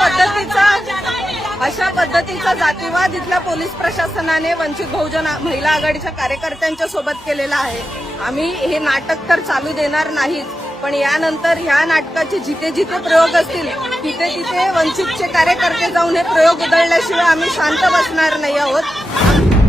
पद्धतीचा अशा पद्धतीचा जातीवाद इथल्या पोलीस प्रशासनाने वंचित बहुजन महिला आघाडीच्या कार्यकर्त्यांच्या सोबत केलेला आहे. आम्ही हे नाटक तर चालू देणार नाहीच पण यानंतर ह्या नाटकाचे जिथे जिथे प्रयोग असतील तिथे तिथे वंचितचे कार्यकर्ते जाऊन हे प्रयोग उदळल्याशिवाय आम्ही शांत बसणार नाही आहोत.